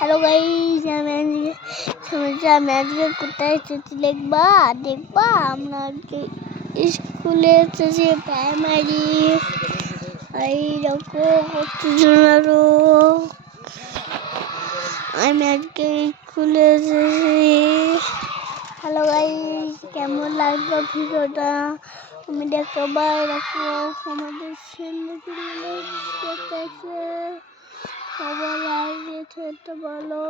Hello guys, আমি আজকে কোথায় এসেছি দেখবা আমরা আজকে স্কুলে এসেছি প্রাইমারি। এইরকম কতজন আরো আমি আজকে স্কুলে এসেছি। হ্যালো গাইস, কেমন লাগলো ভিডিওটা আমি দেখবা। এরকম আমাদের ছেলেগুলো দেখতেছে সবাই লাগছে তো বলো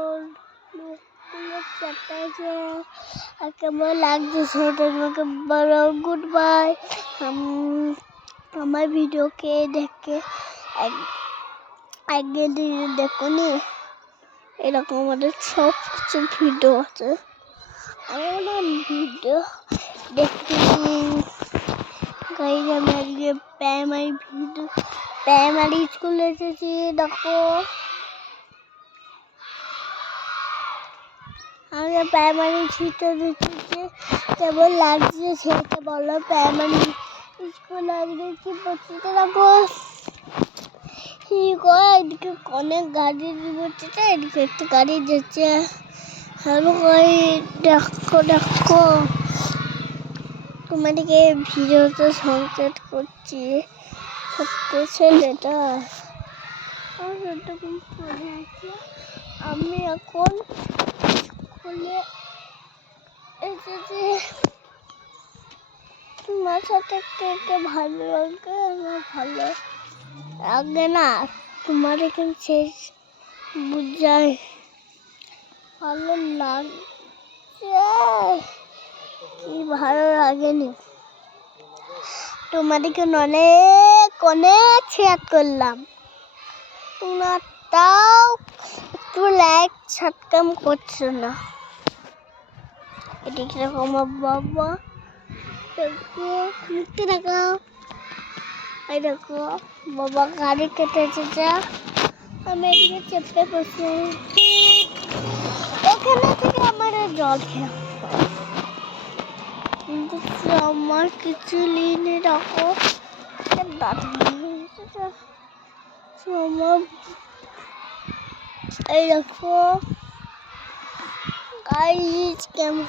চারটাছে আর কেমন লাগছে তোমাকে বলো গুড বাই। আমার ভিডিওকে দেখে আগে দেখো নি, এরকম আমাদের সব কিছু ভিডিও আছে। আমরা ভিডিও দেখতে গাইজ আমি আজকে প্রাইমারি স্কুলে এসেছি। দেখো আমরা প্রাইমারি ছুটে দেখেছি কেমন লাগছে সেটা বলো। প্রাইমারি স্কুল আজকে কি পড়ছে দেখো, এদিকে অনেক গাড়ি পড়ছে, এদিকে একটা গাড়ি যাচ্ছে। হ্যালো গাইস, দেখো তোমাদেরকে ভিডিওতে সংকেত করছি। ছোট্ট ছেলেটা আমি এখন স্কুলে এসেছি। তোমার সাথে কে ভালো লাগে? আমার ভালো লাগে না, তোমার এখানে শেষ বুঝায় ভালো লাগছে কি ভালো লাগেনি। তোমাদেরকে অনেক শেয়ার করলাম, তোমরা তাও একটু লাইক সাবস্ক্রাইব করছো না। এদিকে দেখো আমার বাবা, দেখো মুখটা দেখো, এই দেখো বাবা গাড়ি কেটেছে, আমি এদিকে চেপে বসে এখানে থেকে আমার জল খেয়ে কিন্তু আমার কিছু লিনে রাখো এই দেখো গাইস কেমন